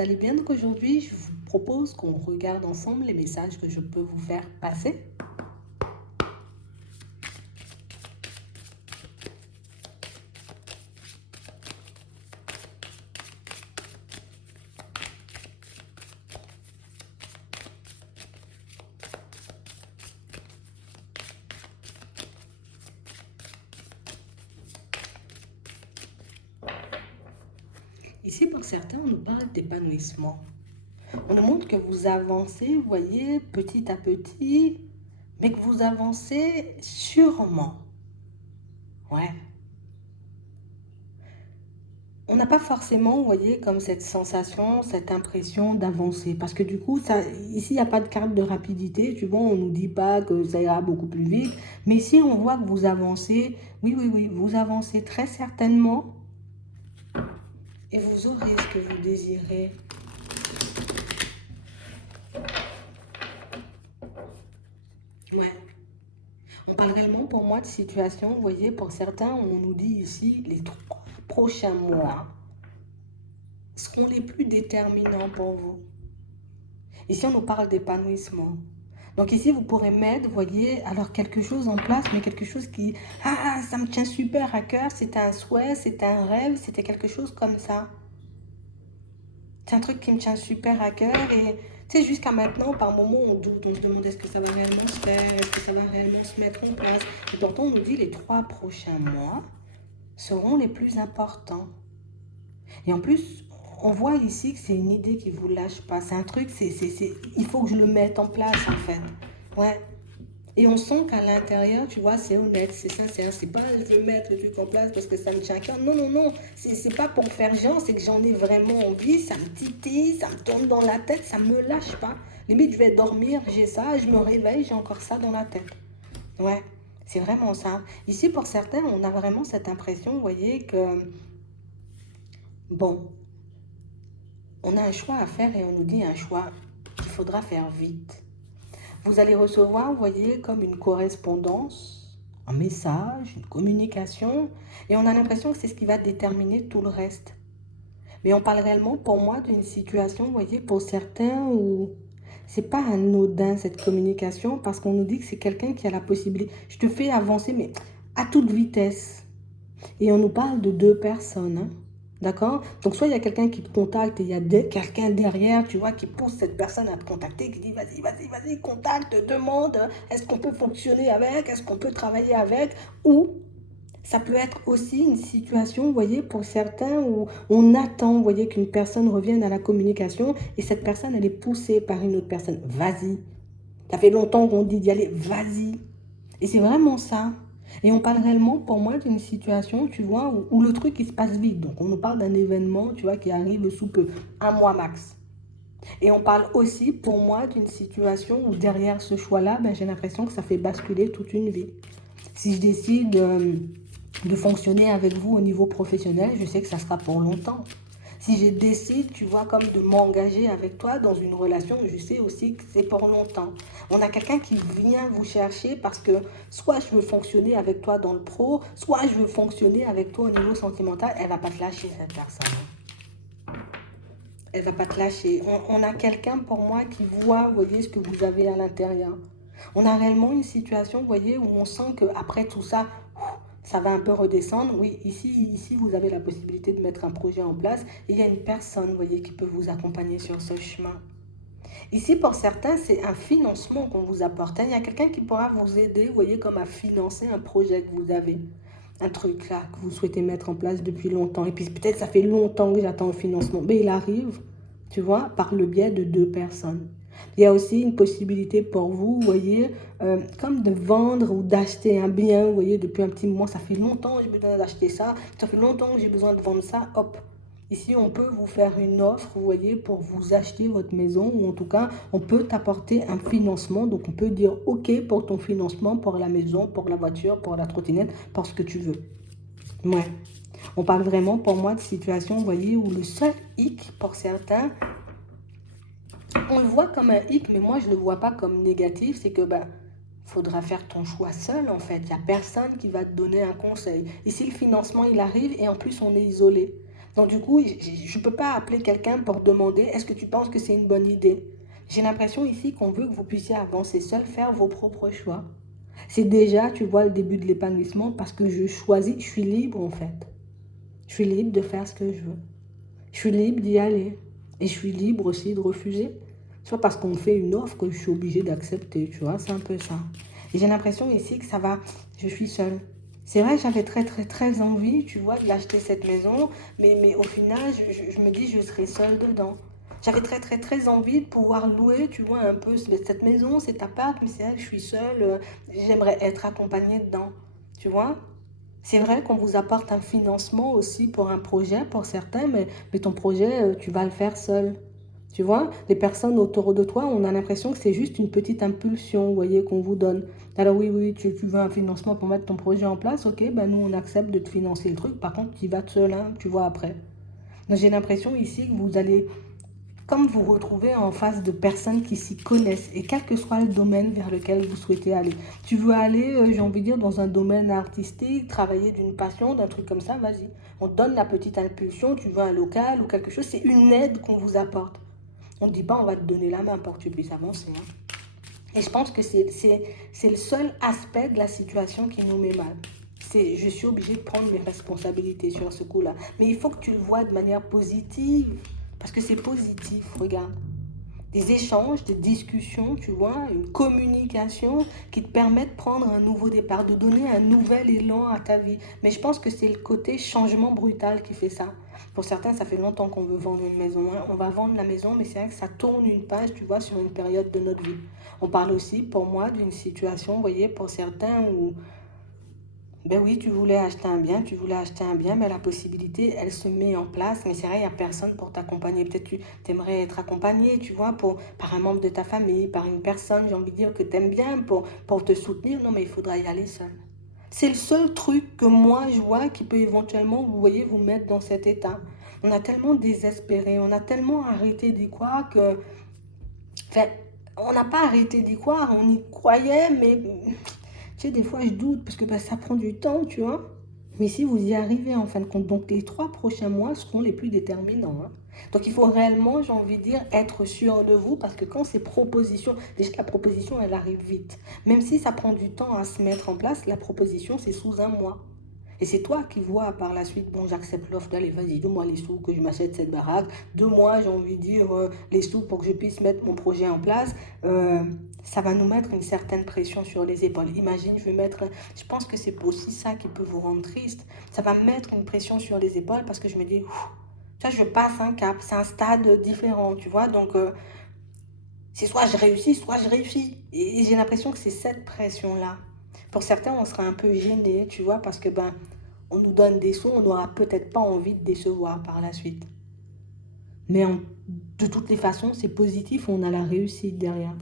allez bien. Donc aujourd'hui, je vous propose qu'on regarde ensemble les messages que je peux vous faire passer. Ici, pour certains, on nous parle d'épanouissement. On nous montre que vous avancez, vous voyez, petit à petit, mais que vous avancez sûrement. Ouais. On n'a pas forcément, vous voyez, comme cette sensation, cette impression d'avancer. Parce que du coup, ça, ici, il n'y a pas de carte de rapidité. Tu vois, on ne nous dit pas que ça ira beaucoup plus vite. Mais ici, on voit que vous avancez. Oui, oui, oui, vous avancez très certainement. Et vous aurez ce que vous désirez. Ouais. On parle réellement pour moi de situation, vous voyez, pour certains, on nous dit ici, les 3 prochains mois seront les plus déterminants pour vous. Ici, on nous parle d'épanouissement. Donc ici, vous pourrez mettre, vous voyez, alors quelque chose en place, mais quelque chose qui, ça me tient super à cœur, c'était un souhait, c'était un rêve, c'était quelque chose comme ça. C'est un truc qui me tient super à cœur et tu sais, jusqu'à maintenant, par moments, on doute, on se demande est-ce que ça va réellement se faire, est-ce que ça va réellement se mettre en place. Et pourtant, on nous dit les 3 prochains mois seront les plus importants. Et en plus, on voit ici que c'est une idée qui ne vous lâche pas. C'est un truc, il faut que je le mette en place en fait. Ouais. Et on sent qu'à l'intérieur, tu vois, c'est honnête, c'est sincère. C'est pas je veux mettre le truc en place parce que ça me tient à cœur. Non, non, non. C'est pas pour faire genre, c'est que j'en ai vraiment envie. Ça me titille, ça me tourne dans la tête, ça me lâche pas. Limite, je vais dormir, j'ai ça, je me réveille, j'ai encore ça dans la tête. Ouais, c'est vraiment ça. Ici, pour certains, on a vraiment cette impression, vous voyez, que, bon, on a un choix à faire et on nous dit un choix qu'il faudra faire vite. Vous allez recevoir, vous voyez, comme une correspondance, un message, une communication, et on a l'impression que c'est ce qui va déterminer tout le reste. Mais on parle réellement, pour moi, d'une situation, vous voyez, pour certains où c'est pas anodin cette communication, parce qu'on nous dit que c'est quelqu'un qui a la possibilité. Je te fais avancer, mais à toute vitesse. Et on nous parle de 2 personnes, hein. D'accord? Donc, soit il y a quelqu'un qui te contacte et il y a quelqu'un derrière, tu vois, qui pousse cette personne à te contacter, qui dit vas-y, vas-y, vas-y, contacte, demande, est-ce qu'on peut fonctionner avec, est-ce qu'on peut travailler avec, ou ça peut être aussi une situation, vous voyez, pour certains où on attend, vous voyez, qu'une personne revienne à la communication et cette personne, elle est poussée par une autre personne. Vas-y. Ça fait longtemps qu'on dit d'y aller, vas-y. Et c'est vraiment ça. Et on parle réellement, pour moi, d'une situation, tu vois, où le truc, il se passe vite. Donc, on nous parle d'un événement, tu vois, qui arrive sous peu, un mois max. Et on parle aussi, pour moi, d'une situation où derrière ce choix-là, ben, j'ai l'impression que ça fait basculer toute une vie. Si je décide de fonctionner avec vous au niveau professionnel, je sais que ça sera pour longtemps. Si je décide, tu vois, comme de m'engager avec toi dans une relation, je sais aussi que c'est pour longtemps. On a quelqu'un qui vient vous chercher parce que soit je veux fonctionner avec toi dans le pro, soit je veux fonctionner avec toi au niveau sentimental. Elle ne va pas te lâcher, cette personne. Elle ne va pas te lâcher. On a quelqu'un pour moi qui voit, vous voyez, ce que vous avez à l'intérieur. On a réellement une situation, vous voyez, où on sent qu'après tout ça, ça va un peu redescendre. Oui, ici, vous avez la possibilité de mettre un projet en place. Et il y a une personne, vous voyez, qui peut vous accompagner sur ce chemin. Ici, pour certains, c'est un financement qu'on vous apporte. Il y a quelqu'un qui pourra vous aider, vous voyez, comme à financer un projet que vous avez. Un truc là que vous souhaitez mettre en place depuis longtemps. Et puis peut-être ça fait longtemps que j'attends le financement. Mais il arrive, tu vois, par le biais de 2 personnes. Il y a aussi une possibilité pour vous, vous voyez, comme de vendre ou d'acheter un bien, vous voyez, depuis un petit moment, ça fait longtemps que j'ai besoin d'acheter ça, ça fait longtemps que j'ai besoin de vendre ça, hop. Ici, on peut vous faire une offre, vous voyez, pour vous acheter votre maison, ou en tout cas, on peut t'apporter un financement. Donc, on peut dire OK pour ton financement, pour la maison, pour la voiture, pour la trottinette, pour ce que tu veux. Ouais. On parle vraiment, pour moi, de situation, vous voyez, où le seul hic, pour certains, on le voit comme un hic, mais moi, je ne le vois pas comme négatif. C'est que, faudra faire ton choix seul, en fait. Il n'y a personne qui va te donner un conseil. Ici, le financement, il arrive et en plus, on est isolé. Donc du coup, je ne peux pas appeler quelqu'un pour demander, est-ce que tu penses que c'est une bonne idée? J'ai l'impression ici qu'on veut que vous puissiez avancer seul, faire vos propres choix. C'est déjà, tu vois, le début de l'épanouissement parce que je choisis, je suis libre en fait. Je suis libre de faire ce que je veux. Je suis libre d'y aller. Et je suis libre aussi de refuser. C'est pas parce qu'on me fait une offre que je suis obligée d'accepter, tu vois, c'est un peu ça. Et j'ai l'impression ici que ça va, je suis seule. C'est vrai, j'avais très envie, tu vois, d'acheter cette maison, mais au final, je me dis, je serai seule dedans. J'avais très envie de pouvoir louer, tu vois, un peu cette maison, cet appart, mais c'est vrai que je suis seule, j'aimerais être accompagnée dedans, tu vois. C'est vrai qu'on vous apporte un financement aussi pour un projet, pour certains, mais ton projet, tu vas le faire seul. Tu vois, les personnes autour de toi, on a l'impression que c'est juste une petite impulsion, vous voyez, qu'on vous donne. Alors oui, tu veux un financement pour mettre ton projet en place, ok, ben nous on accepte de te financer le truc, par contre tu vas seul, hein, tu vois après. Donc j'ai l'impression ici que vous allez comme vous retrouvez en face de personnes qui s'y connaissent et quel que soit le domaine vers lequel vous souhaitez aller. Tu veux aller, j'ai envie de dire, dans un domaine artistique, travailler d'une passion, d'un truc comme ça, vas-y. On te donne la petite impulsion, tu veux un local ou quelque chose, c'est une aide qu'on vous apporte. On ne dit pas on va te donner la main pour que tu puisses avancer. Hein. Et je pense que c'est le seul aspect de la situation qui nous met mal. Je suis obligée de prendre mes responsabilités sur ce coup-là. Mais il faut que tu le vois de manière positive. Parce que c'est positif, regarde. Des échanges, des discussions, tu vois, une communication qui te permet de prendre un nouveau départ, de donner un nouvel élan à ta vie. Mais je pense que c'est le côté changement brutal qui fait ça. Pour certains, ça fait longtemps qu'on veut vendre une maison. Hein. On va vendre la maison, mais c'est vrai que ça tourne une page, tu vois, sur une période de notre vie. On parle aussi, pour moi, d'une situation, vous voyez, pour certains où ben oui, tu voulais acheter un bien, mais la possibilité, elle se met en place. Mais c'est vrai, il n'y a personne pour t'accompagner. Peut-être tu aimerais être accompagné, tu vois, par un membre de ta famille, par une personne, j'ai envie de dire, que tu aimes bien pour te soutenir. Non, mais il faudra y aller seul. C'est le seul truc que moi, je vois qui peut éventuellement, vous voyez, vous mettre dans cet état. On a tellement désespéré, on a tellement arrêté d'y croire que... Enfin, on n'a pas arrêté d'y croire, on y croyait, mais tu sais, des fois, je doute parce que bah, ça prend du temps, tu vois. Mais si vous y arrivez en fin de compte, donc les 3 prochains mois seront les plus déterminants. Hein. Donc il faut réellement, j'ai envie de dire, être sûr de vous parce que quand ces propositions, déjà la proposition, elle arrive vite. Même si ça prend du temps à se mettre en place, la proposition, c'est sous un mois. Et c'est toi qui vois par la suite, bon, j'accepte l'offre, allez, vas-y, donne-moi les sous que je m'achète cette baraque. 2 mois, j'ai envie de dire, les sous pour que je puisse mettre mon projet en place. Ça va nous mettre une certaine pression sur les épaules. Imagine, je pense que c'est aussi ça qui peut vous rendre triste. Ça va mettre une pression sur les épaules parce que je me dis, ça, je passe un cap, c'est un stade différent, tu vois. Donc, c'est soit je réussis, soit je réussis. Et j'ai l'impression que c'est cette pression-là. Pour certains, on sera un peu gêné, tu vois, parce que ben, on nous donne des sous, on n'aura peut-être pas envie de décevoir par la suite. Mais de toutes les façons, c'est positif, on a la réussite derrière.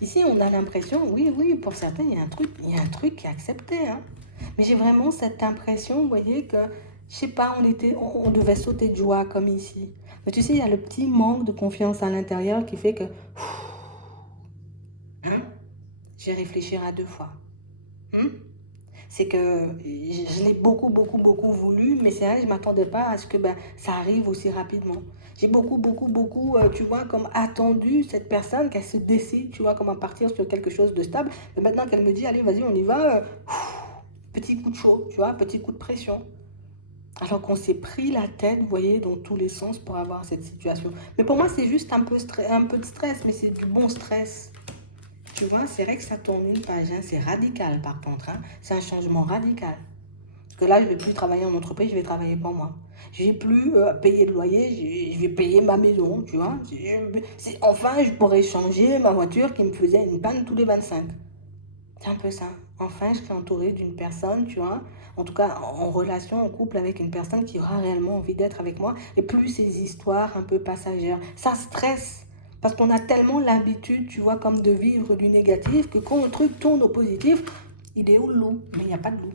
Ici, on a l'impression, oui, pour certains, il y a un truc qui est accepté. Hein. Mais j'ai vraiment cette impression, vous voyez, que, je sais pas, on devait sauter de joie comme ici. Mais tu sais, il y a le petit manque de confiance à l'intérieur qui fait que, hein, je vais réfléchir à 2 fois. C'est que je l'ai beaucoup voulu, mais c'est vrai que je ne m'attendais pas à ce que ben, ça arrive aussi rapidement. J'ai beaucoup, tu vois, comme attendu cette personne qu'elle se décide, tu vois, comme à partir sur quelque chose de stable. Mais maintenant qu'elle me dit, allez, vas-y, on y va, petit coup de chaud, tu vois, petit coup de pression. Alors qu'on s'est pris la tête, vous voyez, dans tous les sens pour avoir cette situation. Mais pour moi, c'est juste un peu de stress, mais c'est du bon stress. Tu vois, c'est vrai que ça tourne une page, hein. C'est radical par contre, hein. C'est un changement radical. Parce que là, je ne vais plus travailler en entreprise, je vais travailler pour moi. Je ne vais plus payer de loyer, je vais payer ma maison, tu vois. Enfin, je pourrais changer ma voiture qui me faisait une panne tous les 25. C'est un peu ça. Enfin, je serai entourée d'une personne, tu vois, en tout cas en relation, en couple avec une personne qui aura réellement envie d'être avec moi, et plus ces histoires un peu passagères. Ça stresse, parce qu'on a tellement l'habitude, tu vois, comme de vivre du négatif, que quand le truc tourne au positif, il est où le loup? Mais il n'y a pas de loup.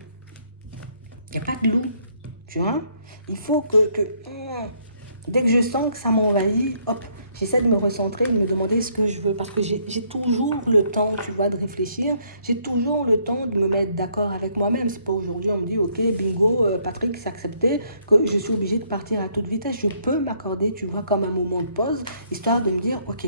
Il n'y a pas de loup, tu vois. Il faut que Dès que je sens que ça m'envahit, hop, j'essaie de me recentrer, de me demander ce que je veux. Parce que j'ai toujours le temps, tu vois, de réfléchir. J'ai toujours le temps de me mettre d'accord avec moi-même. C'est pas aujourd'hui, on me dit, ok, bingo, Patrick, c'est accepté, que je suis obligée de partir à toute vitesse. Je peux m'accorder, tu vois, comme un moment de pause, histoire de me dire, ok,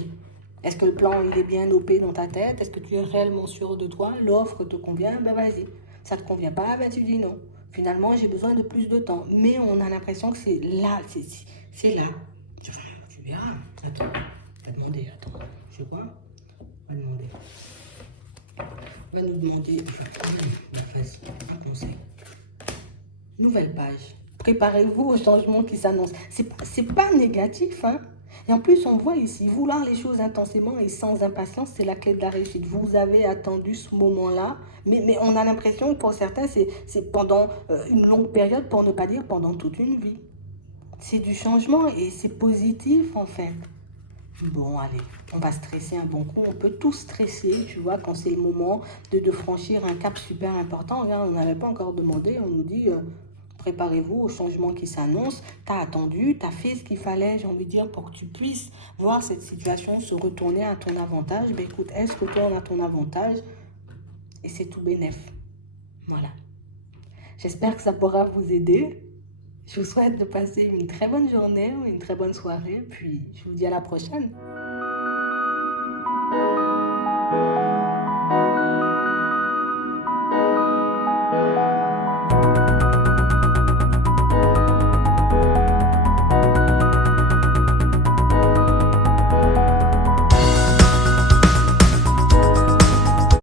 est-ce que le plan, il est bien opé dans ta tête? Est-ce que tu es réellement sûr de toi? L'offre te convient? Ben vas-y. Ça te convient pas? Ben tu dis non. Finalement, j'ai besoin de plus de temps. Mais on a l'impression que c'est là, c'est là. Tu verras. Attends, on va demander, attends. Je sais quoi? On va demander. On va nous demander. Vas-y, un conseil. Nouvelle page. Préparez-vous au changement qui s'annonce. C'est pas négatif, hein. Et en plus, on voit ici, vouloir les choses intensément et sans impatience, c'est la clé de la réussite. Vous avez attendu ce moment-là, mais on a l'impression que pour certains, c'est pendant une longue période, pour ne pas dire pendant toute une vie. C'est du changement et c'est positif en fait. Bon, allez, on va stresser un bon coup. On peut tous stresser, tu vois, quand c'est le moment de franchir un cap super important. Regarde, on n'avait pas encore demandé, on nous dit préparez-vous au changement qui s'annonce. Tu as attendu, tu as fait ce qu'il fallait, j'ai envie de dire, pour que tu puisses voir cette situation se retourner à ton avantage. Ben écoute, est-ce que toi, on a ton avantage? Et c'est tout bénef. Voilà. J'espère que ça pourra vous aider. Je vous souhaite de passer une très bonne journée ou une très bonne soirée, puis je vous dis à la prochaine.